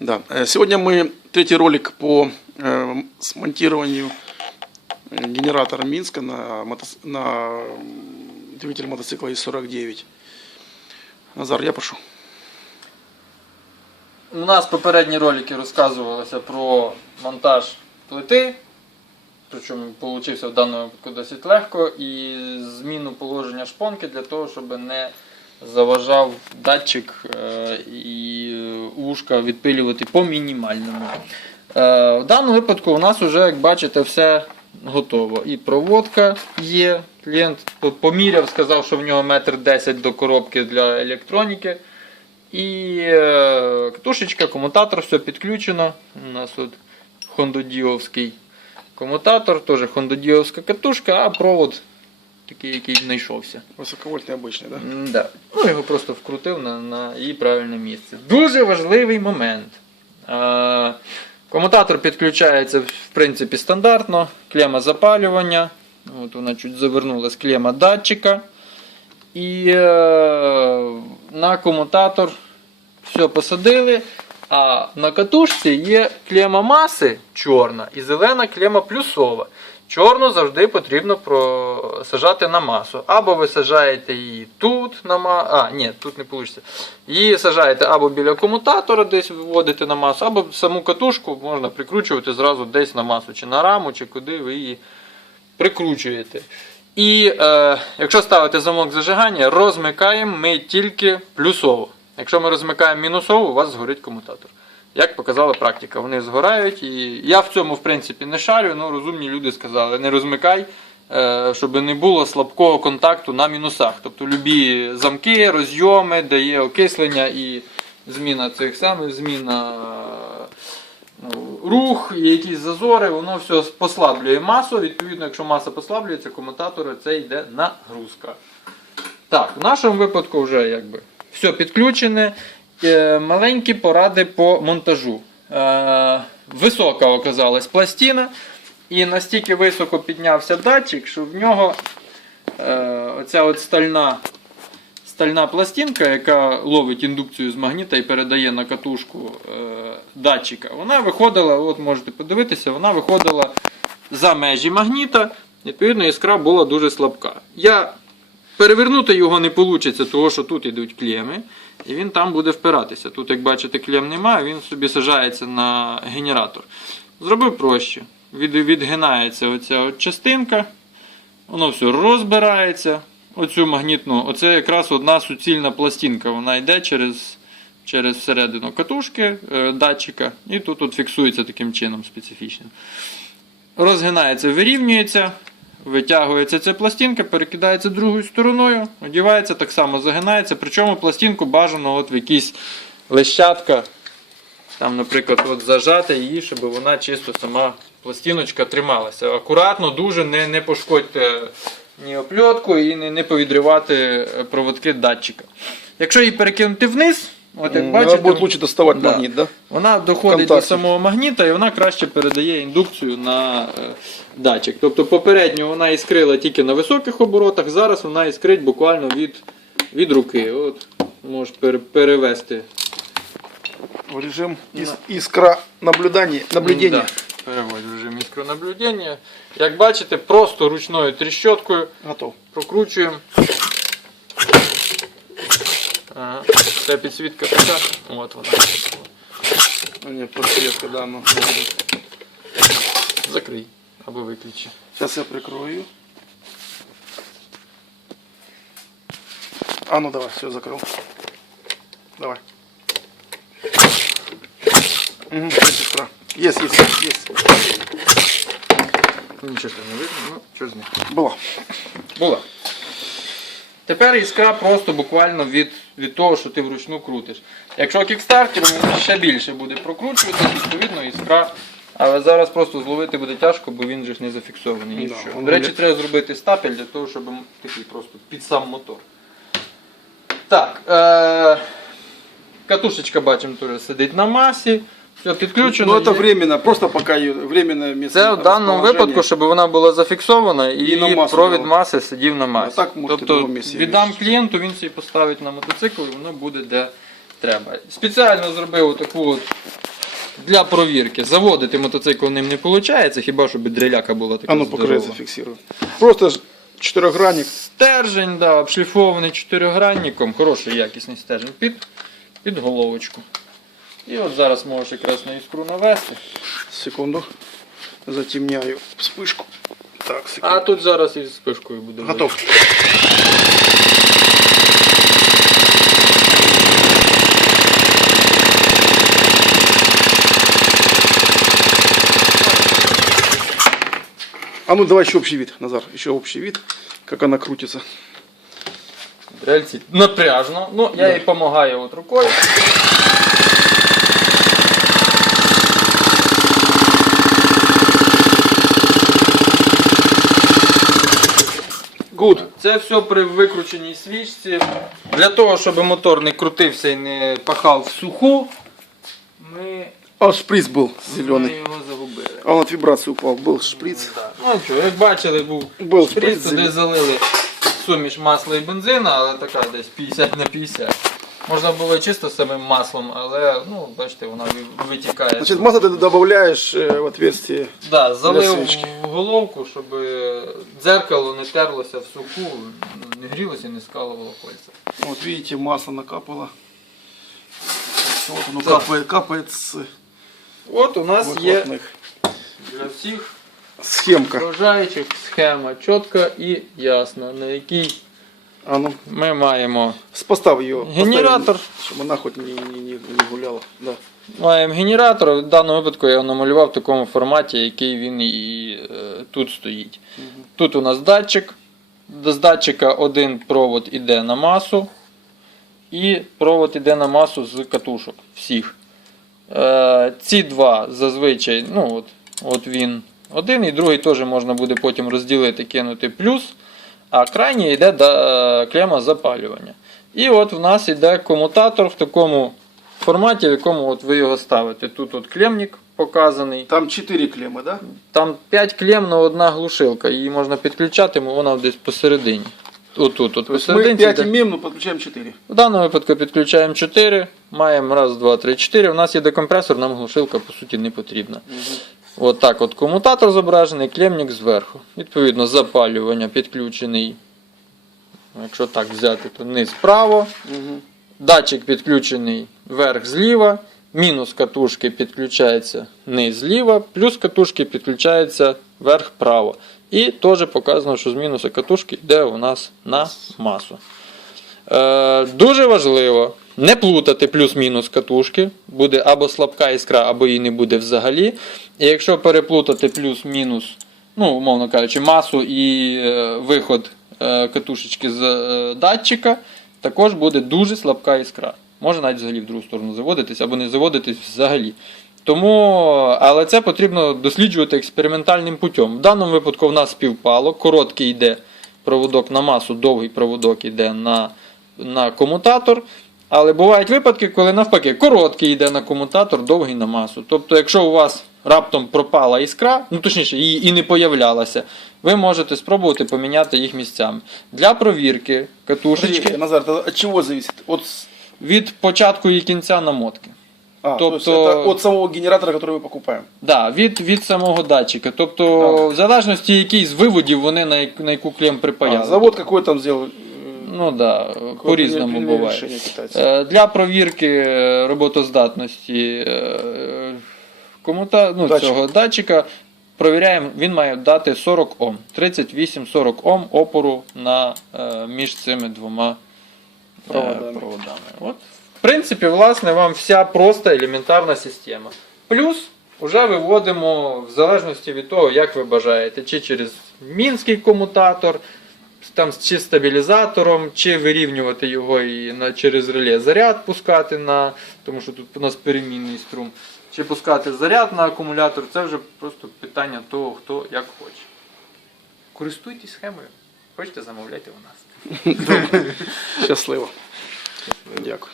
Да. Э, Сегодня мы третий ролик по э, смонтированию э, генератора Минска на, мотоц- на м, двигатель мотоцикла ИС-49. Назар, я прошу. У нас попередні ролики розказувалося про монтаж плити, причому вийшло в даному випадку досить легко, і зміну положення шпонки для того, щоб не заважав датчик е, і ушка відпилювати по мінімальному. Е, В даному випадку у нас вже, як бачите, все готово. І проводка є. Клієнт поміряв, сказав, що в нього метр 10 до коробки для електроніки. І е, катушечка, комутатор, все підключено. У нас от хондодіовський комутатор, теж хондодіовська катушка, а провод такий, який знайшовся. Высоковольтный обычный, да? Да. Ну, його просто вкрутив на, на її правильне місце. Дуже важливий момент. Е, комутатор підключається в принципі стандартно. Клема запалювання. От вона чуть завернулась клема датчика. І е, на комутатор все посадили. А на катушці є клема маси чорна і зелена клема плюсова. Чорну завжди потрібно просажати на масу. Або ви сажаєте її тут на масу. А, ні, тут не вийде. Її сажаєте або біля комутатора, десь виводите на масу, або саму катушку можна прикручувати зразу десь на масу, чи на раму, чи куди ви її прикручуєте. І е, якщо ставити замок зажигання, розмикаємо ми тільки плюсово. Якщо ми розмикаємо мінусово, у вас згорить комутатор. Як показала практика, вони згорають. І я в цьому, в принципі, не шарю, але розумні люди сказали, не розмикай, е, щоб не було слабкого контакту на мінусах. Тобто любі замки, розйоми, дає окислення і зміна цих самих, зміна ну, рух і якісь зазори, воно все послаблює масу. Відповідно, якщо маса послаблюється, комутатори це йде нагрузка. Так, в нашому випадку вже якби все підключене. Е, Маленькі поради по монтажу. Е, Висока оказалась пластина, і настільки високо піднявся датчик, що в нього е, оця от стальна, стальна пластинка, яка ловить індукцію з магніта і передає на катушку датчика, вона виходила, от можете подивитися, вона виходила за межі магніта. Відповідно, іскра була дуже слабка. Я Перевернути його не вийде, тому що тут йдуть клеми, і він там буде впиратися. Тут, як бачите, клем немає, він собі сажається на генератор. Зробив проще. Від, відгинається оця от частинка, воно все розбирається. Оцю магнітну, оце якраз одна суцільна пластинка. Вона йде через, через всередину катушки е, датчика, і тут от фіксується таким чином специфічним. Розгинається, вирівнюється. Витягується ця пластинка, перекидається другою стороною, одівається, так само загинається. Причому пластинку бажано от в якісь лещатка, там, наприклад, от зажати її, щоб вона чисто сама пластиночка трималася. Акуратно, дуже не, не пошкодьте ні опльотку і не, не повідривати проводки датчика. Якщо її перекинути вниз, от як бачите, Надо будет лучше доставать Да. магнит, да? вона доходить до самого магніта і вона краще передає індукцію на е, датчик. Тобто попередньо вона іскрила тільки на високих оборотах, зараз вона іскрить буквально від, від руки. От, можеш пере- перевести. В режим ис- искра наблюдания. наблюдения. Да, переводь в режим іскронаблюдення. Як бачите, просто ручною тріщоткою Готов. прокручуємо. Ага. Ця підсвітка така. От вона. А, нет, подсветка, ну. Закрий або виключи. Сейчас я прикрою. А, ну давай, все, закрыл. Давай. Угу, есть искра. Есть, есть, есть, есть. Нічого не видно, ну чого з ним. Была. Була. Тепер іскра просто буквально від, від того, що ти вручну крутиш. Якщо кікстартером він ще більше буде прокручуватися, відповідно іскра. Але зараз просто зловити буде тяжко, бо він же ж не зафіксований. ні Да, До речі, треба зробити стапель для того, щоб такий просто під сам мотор. Так. Е- катушечка бачимо теж сидить на масі. Все підключено. Ну Є- временно, просто пока ее временное место. Це в даному випадку, щоб вона була зафіксована і, І на масу провід було. маси сидів на масі. А так можете тобто другому місці віддам клієнту, він собі поставить на мотоцикл і воно буде де треба. Спеціально зробив таку от для провірки. Заводити мотоцикл ним не виходить, хіба щоб дриляка була така А ну покажи, здорова. Просто ж четырехгранник. Стержень, да, обшліфований чотиригранником, хороший якісний стержень під, під головочку. І от зараз можеш якраз на іскру навести. Секунду. Затемняю вспышку. Так, секунду. А тут зараз із спишкою буде. Готов. А ну давай еще общий вид, Назар, еще общий вид, как она крутится. Рельці напряжно. Ну, я їй допомагаю от рукою. Гуд. Це все при викрученій свічці. Для того, щоб мотор не крутився і не пахав в суху, ми, А шприц был ми зеленый. його загубили. А он от вибрации упал. Был шприц. Ну що, як бачили, був Був шприц, шприц, туди зелен- залили суміш масла і бензину, але така десь 50 на 50. Можна було і чисто самим маслом, але ну, бачите, вона ви- витікає. Значит, масло ты добавляешь э, в отверстие. Да, залив свічки. в головку, щоб дзеркало не терлося в суху, не грілося і не скалувало кольця. Вот видите, масло накапало. Вот оно Да. капает, капает с От у нас є выхлопных. для всіх Схемка. бажаючих схема чітка і ясна, на якій а ну, ми маємо с- поставь ее. Генератор. Чтобы она хоть не, не, не, не гуляла. Да. Маємо генератор. В даному випадку я його намалював в такому форматі, який він і е, тут стоїть. Тут у нас датчик. З датчика один провод іде на масу, і провод іде на масу з катушок всіх. Е, ці два зазвичай, ну от, от він один, і другий теж можна буде потім розділити, кинути плюс. А крайній йде да, клема запалювання. І от в нас йде комутатор в такому форматі, в якому от ви його ставите. Тут от клемник показаний. Там 4 клеммы, да? Там 5 клем на одна глушилка. Її можна підключати, вона десь посередині. Отут, от То есть мы посерединці. 5 де- имеем, но 4. В даному випадку підключаємо 4, маємо раз, два, три, 4. У нас є декомпресор, нам глушилка по суті не потрібна. От так от комутатор зображений, клемник зверху. Відповідно, запалювання підключений. Якщо так взяти, то низ вправо. Датчик підключений вверх зліва. Мінус катушки підключається низ зліва, плюс катушки підключається вверх вправо. І теж показано, що з мінуса катушки йде у нас на масу. Е, дуже важливо не плутати плюс-мінус катушки. Буде або слабка іскра, або її не буде взагалі. І якщо переплутати плюс-мінус, ну, умовно кажучи, масу і е, виход е, катушечки з е, датчика, також буде дуже слабка іскра. Може навіть взагалі в другу сторону заводитись або не заводитись взагалі. Тому, але це потрібно досліджувати експериментальним путем. В даному випадку в нас співпало. Короткий йде проводок на масу, довгий проводок йде на, на комутатор. Але бувають випадки, коли навпаки, короткий йде на комутатор, довгий на масу. Тобто, якщо у вас раптом пропала іскра, ну точніше, її і не появлялася, ви можете спробувати поміняти їх місцями. Для провірки катушечки Подожди, Назар, это от чего зависит? От, с- від початку і кінця намотки. а, то есть Тобто- это от самого генератора, который мы покупаем. Да, від, від самого датчика. Тобто, Так. в залежності який з виводів вони на, як- на яку клем припаяли. А, завод какой там сделал? Ну да, по-різному буває. Е, Для провірки е, роботоздатності е, комута, ну, Датчик. цього датчика провіряємо, він має дати 40 Ом. 38-40 Ом опору на, між цими двома Проводами. проводами. От, в принципі, власне, вам вся проста елементарна система. Плюс вже виводимо в залежності від того, як ви бажаєте, чи через мінський комутатор, там, чи стабілізатором, чи вирівнювати його і на, через реле заряд пускати на, тому що тут у нас перемінний струм. Чи пускати заряд на акумулятор, це вже просто питання того, хто як хоче. Користуйтесь схемою. Хочете, замовляйте у нас. Щасливо. Дякую.